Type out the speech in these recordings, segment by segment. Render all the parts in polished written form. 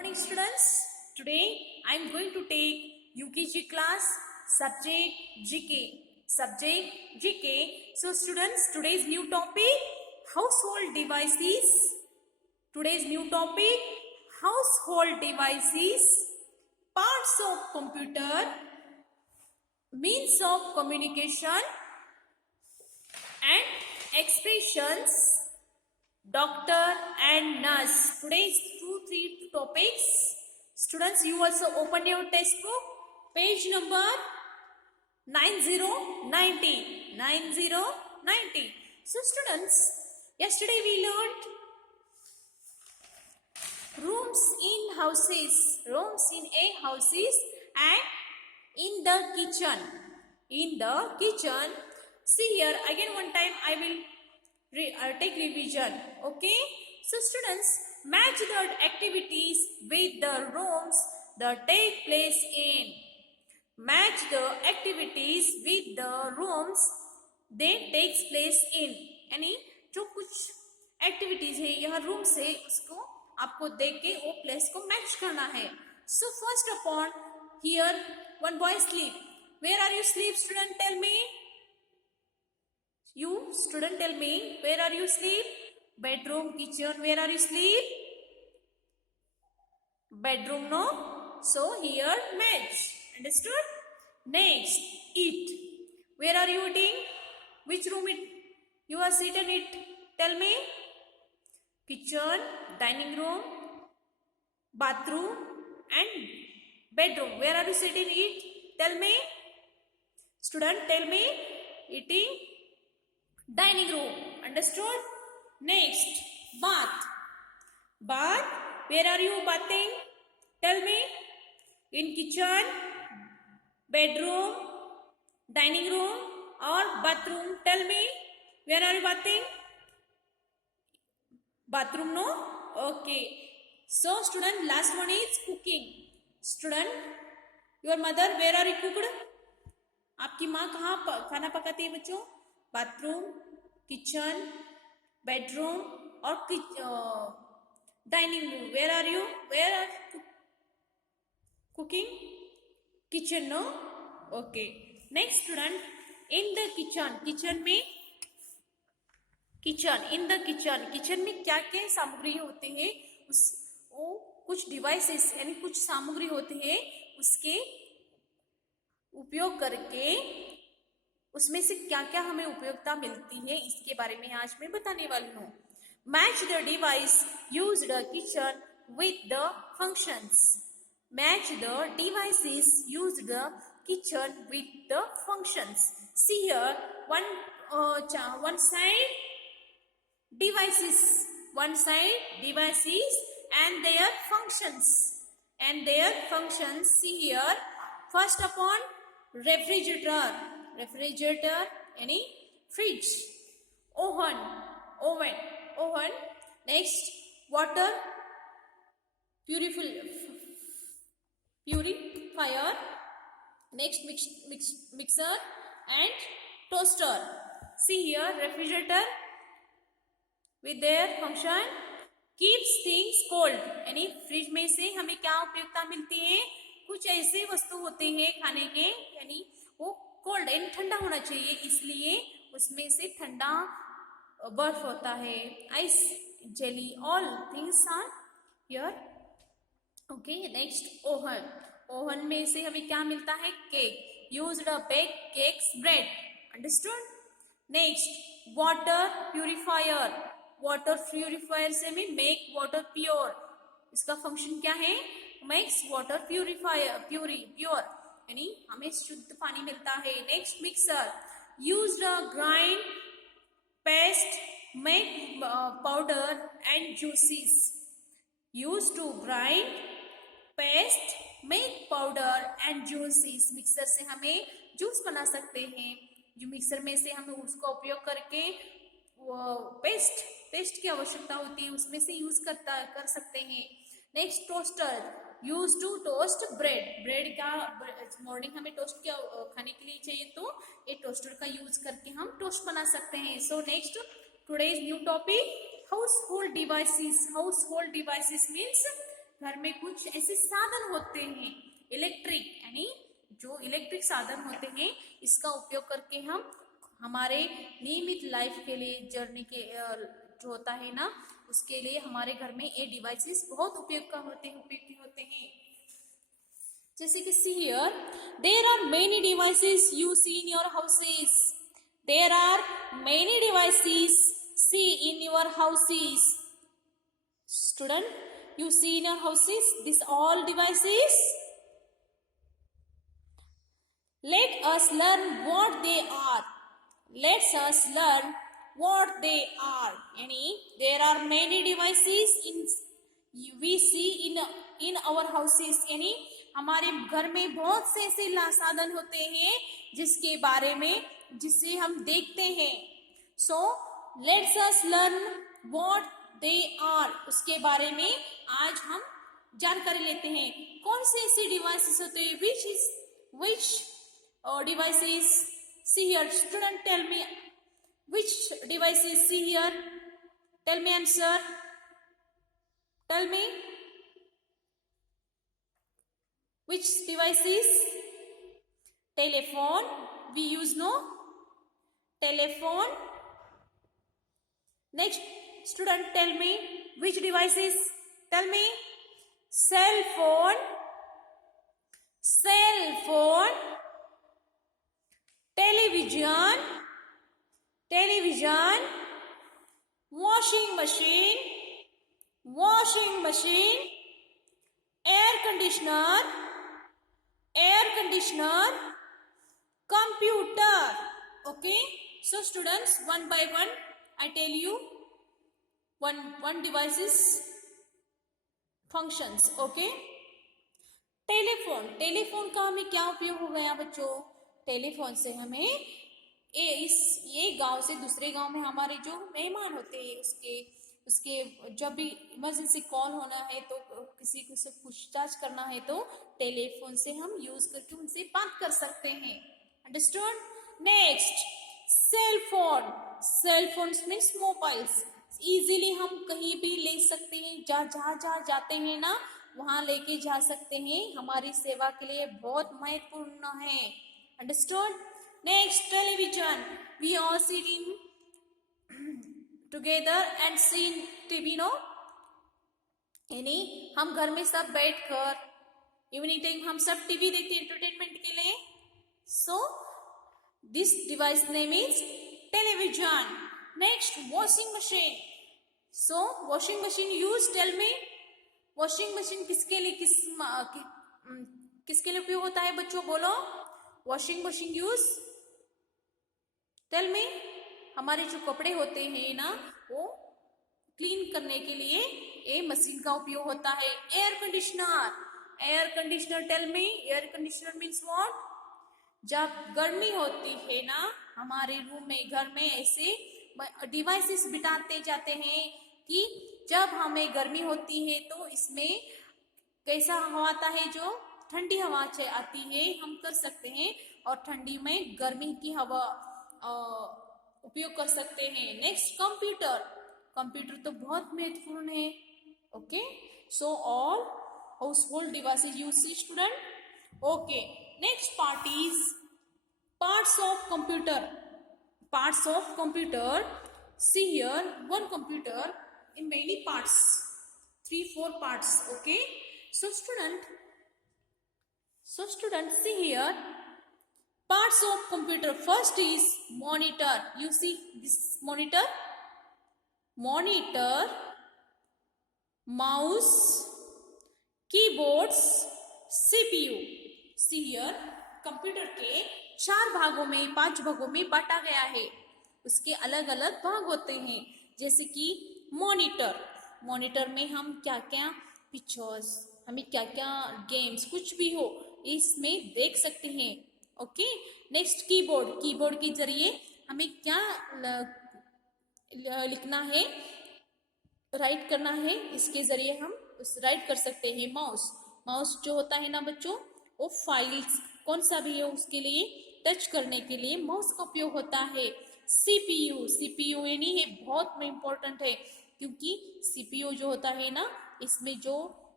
Morning students. Today I am going to take UKG class subject GK. So students, today's new topic household devices. Today's new topic household devices, parts of computer, means of communication and expressions, doctor and nurse. Today's 2-3 topics. Students, you also open your textbook, page number 9090. So students, yesterday we learned rooms in a houses and in the kitchen. See here again, one time I will take revision. Okay, so students, match the activities with the rooms that take place in. Match the activities with the rooms they takes place in. यानी जो कुछ एक्टिविटीज है यहाँ रूम से, उसको आपको देख के वो प्लेस को मैच करना है. So first upon here one boy sleep. Where are you sleep student? Tell me. You student, tell me, where are you sleep? Bedroom, kitchen, where are you sleep? Bedroom, no? So here match. Understood? Next, eat. Where are you eating? Which room you are sitting in? Tell me. Kitchen, dining room, bathroom and bedroom. Where are you sitting? Eat. Tell me. Student, tell me. Eating. Dining room. Understood? Next, bath. Where are you bathing? Tell me. In kitchen, bedroom, dining room or bathroom? Tell me. Where are you bathing? Bathroom, no? Okay. So student, last one is cooking. Student, your mother, where are you cooked? आपकी माँ कहाँ खाना पकाती है बच्चों? Bathroom, kitchen, bedroom और dining room. Where are you cooking? Kitchen, no? Okay. Next student, in the kitchen में क्या क्या सामग्री होते हैं? वो कुछ डिवाइसेस यानी कुछ सामग्री होते हैं, उसके उपयोग करके उसमें से क्या क्या हमें उपयोगिता मिलती है, इसके बारे में आज मैं बताने वाली हूँ. Match the device used kitchen with the functions. Match the devices used the kitchen with the functions. See here one side devices and their functions. See here, first upon refrigerator यानी fridge. Oven. Next, water purifier. Next, mixer and toaster. See here, refrigerator with their function keeps things cold. यानी फ्रिज में से हमें क्या उपयोगिता मिलती है? कुछ ऐसे वस्तु होते हैं खाने के, यानी वो कोल्ड यानी ठंडा होना चाहिए, इसलिए उसमें से ठंडा बर्फ होता है. Ice, jelly, all things are here. Okay. Next, oven में से हमें क्या मिलता है? Cake. Used to bake cakes, bread. Understood? Next, water purifier से हमें मेक वाटर प्योर. इसका फंक्शन क्या है? मेक्स वाटर प्योर यानी हमें शुद्ध पानी मिलता है. Next, mixer. Used grind paste, make powder and juices. Used to grind paste, make powder and juices. Mixer से हमें जूस बना सकते हैं. जो मिक्सर में से हमें उसका उपयोग करके पेस्ट की आवश्यकता होती है, उसमें से यूज कर सकते हैं. Next, toaster. Use to toast bread का मॉर्निंग हमें टोस्ट खाने के लिए चाहिए, तो ये टोस्टर का यूज करके हम टोस्ट बना सकते हैं. So next, today's new topic household devices. Household devices means घर में कुछ ऐसे साधन होते हैं इलेक्ट्रिक, यानी जो इलेक्ट्रिक साधन होते हैं, इसका उपयोग करके हम हमारे नियमित लाइफ के लिए जर्नी के जो होता है ना, उसके लिए हमारे घर में ये डिवाइसेस बहुत उपयोगी होते हैं। जैसे कि see here, there are many devices you see in your houses. There are many devices see in your houses. Student, you see in your houses these all devices. Let us learn what they are. Let us learn what they are. Yani there are many devices we see in our houses. यानी हमारे घर में बहुत से ऐसे साधन होते हैं जिसके बारे में जिसे हम देखते हैं। So let's us learn what they are, उसके बारे में आज हम जानकारी लेते हैं। कौन से ऐसे डिवाइसेस होते हैं, which devices see here? Student, tell me which devices see here. Tell me answer. Tell me which devices? Telephone we use, no? Telephone. Next, student, tell me which devices? Tell me. Cell phone, television, washing machine, air conditioner, computer. Okay, so students, one by one I tell you one devices functions. Okay, telephone का हमें क्या उपयोग हो गया बच्चों? टेलीफोन से हमें ये गांव से दूसरे गांव में हमारे जो मेहमान होते हैं उसके जब भी इमरजेंसी कॉल होना है तो किसी को से पूछताछ करना है तो टेलीफोन से हम यूज करके उनसे बात कर सकते हैं। Understood? Next, cell phone means mobiles. Easily हम कहीं भी ले सकते हैं, जहाँ जाते हैं ना वहां लेके जा सकते हैं, हमारी सेवा के लिए बहुत महत्वपूर्ण है। Understood? Next, television. We all sit in together and see TV, no? यानी हम घर में सब बैठकर इवनिंग टाइम हम सब टीवी देखते हैं एंटरटेनमेंट के लिए। So this device name is television. Next, washing machine. So washing machine use, tell me, washing machine किसके लिए उपयोग होता है बच्चों? बोलो, washing machine use, tell me. हमारे जो कपड़े होते हैं ना वो क्लीन करने के लिए ये मशीन का उपयोग होता है। Air conditioner, tell me, air conditioner means what? जब गर्मी होती है ना हमारे रूम में, घर में ऐसे डिवाइसेस बिठाते जाते हैं कि जब हमें गर्मी होती है तो इसमें कैसा हवा आता है, जो ठंडी हवा आती है हम कर सकते हैं, और ठंडी में गर्मी की हवा उपयोग कर सकते हैं। नेक्स्ट, कंप्यूटर तो बहुत महत्वपूर्ण है। Okay, so all household devices you see student. Okay, next part is parts of computer. See here, one computer in many parts, 3-4 parts. Okay, so student, see here, parts of computer. First is monitor. You see this monitor, mouse, keyboards, CPU. See here, computer के 4 भागों में 5 भागों में बांटा गया है। उसके अलग अलग भाग होते हैं, जैसे कि मॉनिटर में हम क्या क्या पिक्चर्स, हमें क्या क्या गेम्स, कुछ भी हो इसमें देख सकते हैं। ओके, नेक्स्ट, कीबोर्ड के जरिए हमें क्या लिखना है, राइट करना है, इसके जरिए हम राइट कर सकते हैं। माउस जो होता है ना बच्चों, वो फाइल्स कौन सा भी है उसके लिए टच करने के लिए माउस का उपयोग होता है। सीपीयू यानी ये बहुत इम्पोर्टेंट है, क्योंकि सीपीयू जो होता है ना इसमें जो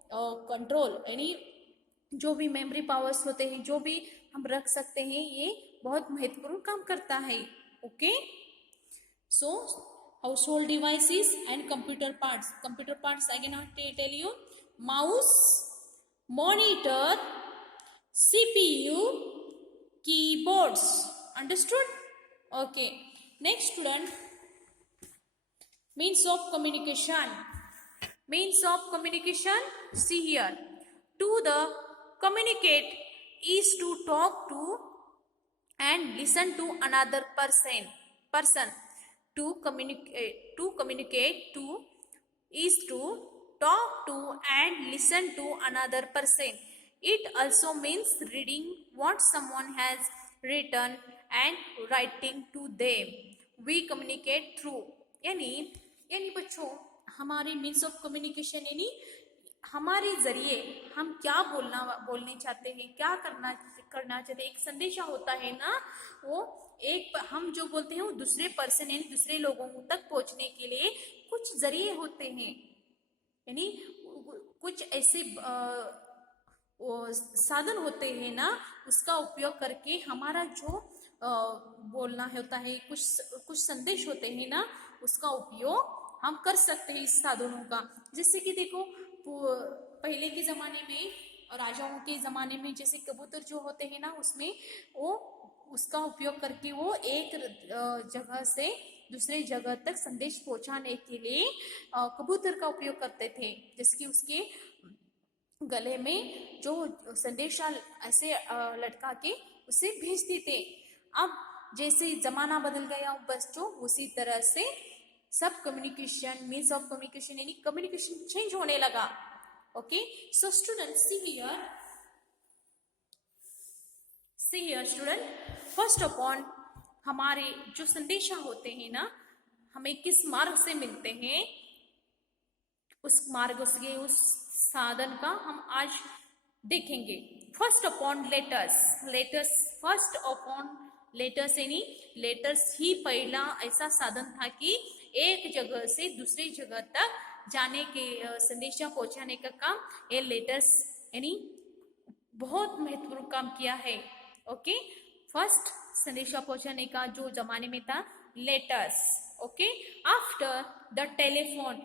कंट्रोल, यानी जो भी मेमोरी पावर्स होते हैं, जो भी हम रख सकते हैं, ये बहुत महत्वपूर्ण काम करता है. Okay, so household devices and computer parts. Computer parts again I tell you: mouse, monitor, CPU, keyboards. Understood? Okay. Next student, means of communication. Means of communication, see here. To the communicate is to talk to and listen to another person. To communicate to is to talk to and listen to another person. It also means reading what someone has written and writing to them. We communicate through, यानी बच्चों, हमारे means of communication यानी हमारे जरिए हम क्या बोलने चाहते हैं, क्या करना चाहते हैं. एक संदेशा होता है ना, वो एक हम जो बोलते हैं वो दूसरे पर्सन यानी दूसरे लोगों तक पहुंचने के लिए कुछ जरिए होते हैं, यानी कुछ ऐसे साधन होते हैं ना, उसका उपयोग करके हमारा जो बोलना होता है, कुछ संदेश होते हैं ना, उसका उपयोग हम कर सकते हैं इस साधनों का. जैसे कि देखो, पहले के जमाने में, राजाओं के जमाने में, जैसे कबूतर जो होते हैं ना, उसमें वो उसका उपयोग करके वो एक जगह से दूसरे जगह तक संदेश पहुंचाने के लिए कबूतर का उपयोग करते थे. जैसे कि उसके गले में जो संदेशा ऐसे लटका के उसे भेजते थे. अब जैसे जमाना बदल गया बच्चों, उसी तरह से सब कम्युनिकेशन, मीन्स ऑफ कम्युनिकेशन यानी कम्युनिकेशन चेंज होने लगा. Okay, so student see here student, first upon हमारे जो संदेशा होते हैं ना, हमें किस मार्ग से मिलते हैं, उस मार्ग से, उस साधन का हम आज देखेंगे. First upon letters. First upon letters यानी लेटर्स ही पहला ऐसा साधन था कि एक जगह से दूसरी जगह तक जाने के संदेशा पहुंचाने का काम ये लेटर्स यानी बहुत महत्वपूर्ण काम किया है. ओके, फर्स्ट संदेशा पहुंचाने का जो जमाने में था, letters. Okay, after the telephone,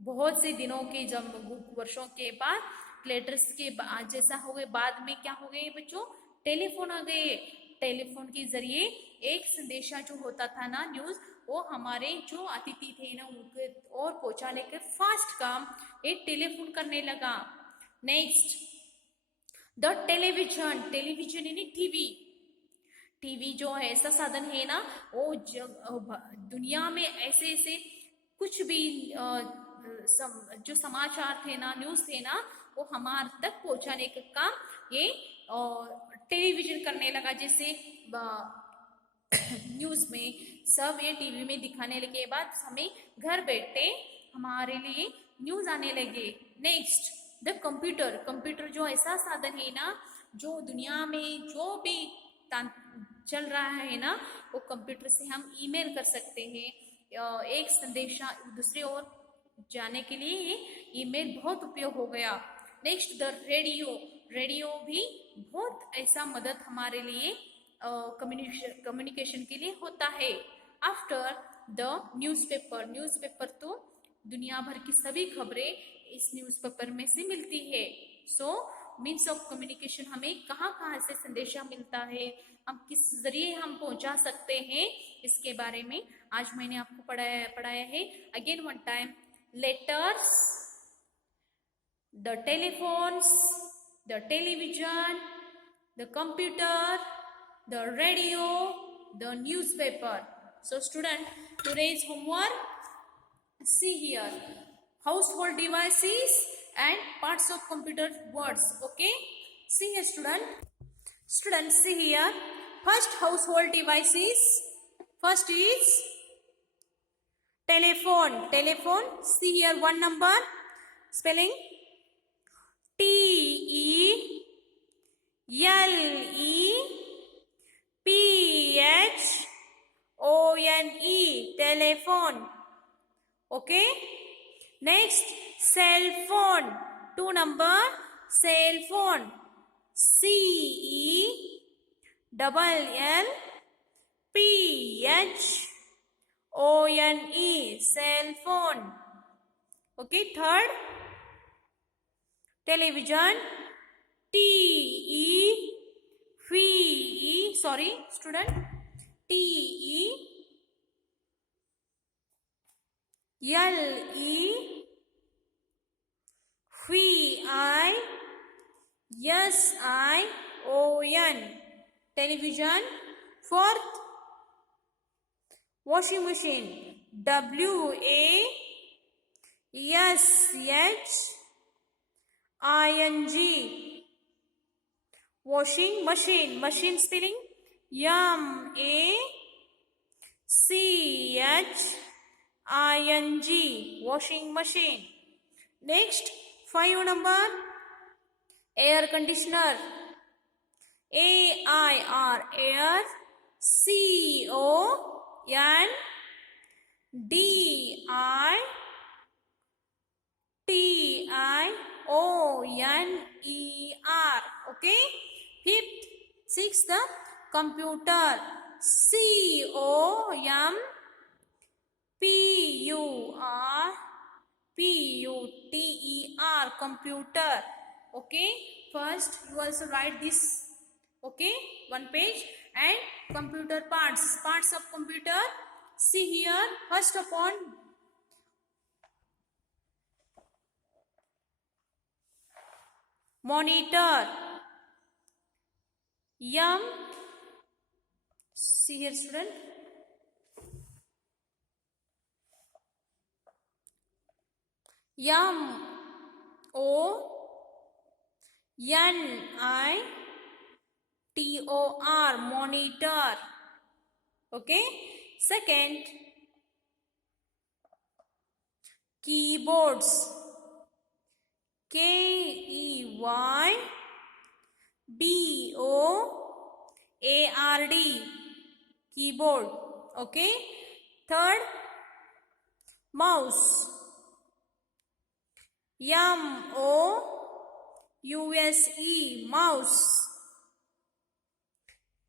बहुत से दिनों के, जब वर्षों के बाद लेटर्स के बाद जैसा हो गए, बाद में क्या हो गए बच्चों, टेलीफोन आ गए. टेलीफोन के जरिए एक संदेशा जो होता था ना, न्यूज, वो हमारे जो अतिथि थे ना उनके और पहुंचाने के फास्ट काम एक टेलीफोन करने लगा. नेक्स्ट, द टेलीविजन यानी टीवी जो है ऐसा साधन है ना, वो दुनिया में ऐसे कुछ भी जो समाचार थे ना, न्यूज थे ना, वो हमारे तक पहुंचाने का काम ये टेलीविजन करने लगा. जैसे न्यूज में सब ये टीवी में दिखाने लगे, बाद हमें घर बैठे हमारे लिए न्यूज आने लगे. नेक्स्ट, द कंप्यूटर जो ऐसा साधन है ना, जो दुनिया में जो भी चल रहा है ना, वो कंप्यूटर से हम ईमेल कर सकते हैं. एक संदेशा दूसरे ओर जाने के लिए ईमेल बहुत उपयोग हो गया. नेक्स्ट, द रेडियो भी बहुत ऐसा मदद हमारे लिए कम्युनिकेशन के लिए होता है. आफ्टर द न्यूज़पेपर तो दुनिया भर की सभी खबरें इस न्यूज़पेपर में से मिलती है. सो मीन्स ऑफ कम्युनिकेशन, हमें कहाँ से संदेशा मिलता है, हम किस जरिए हम पहुंचा सकते हैं, इसके बारे में आज मैंने आपको पढ़ाया है. Again one time, letters, the telephones, the television, the computer, the radio, the newspaper. So student, today's homework, see here, household devices and parts of computer words. Okay, see here student, see here. First, household devices. First is telephone. See here, one number, spelling TELEPHONE, telephone. Okay, next, cell phone. 2 number, cell phone. CELLPHONE, cell phone. Okay, third, television. Sorry, student. TELEVISION. Television. Fourth, washing machine. WASHING. Washing machine. Machine spelling MACHING. Washing machine. Next, 5 number, air conditioner. AIR, air. CONDITIONER. Okay. Fifth, sixth, computer. COMPUTER. Computer. Okay. First, you also write this. Okay, one page, and computer parts of computer. See here, first upon monitor. See here, student. MONITOR, monitor. Okay. Second, keyboards. KEYBOARD, keyboard. Okay. Third, mouse. MOUSE, mouse.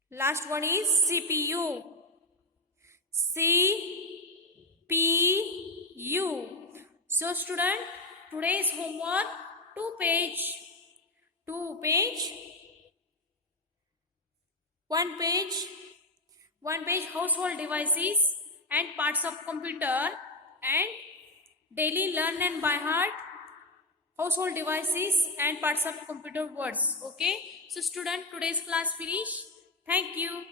Last one is CPU. CPU. So student, today's homework, 2 page, 1 page household devices and parts of computer, and daily learn and by heart household devices and parts of computer words. Okay, so student, today's class finish. Thank you.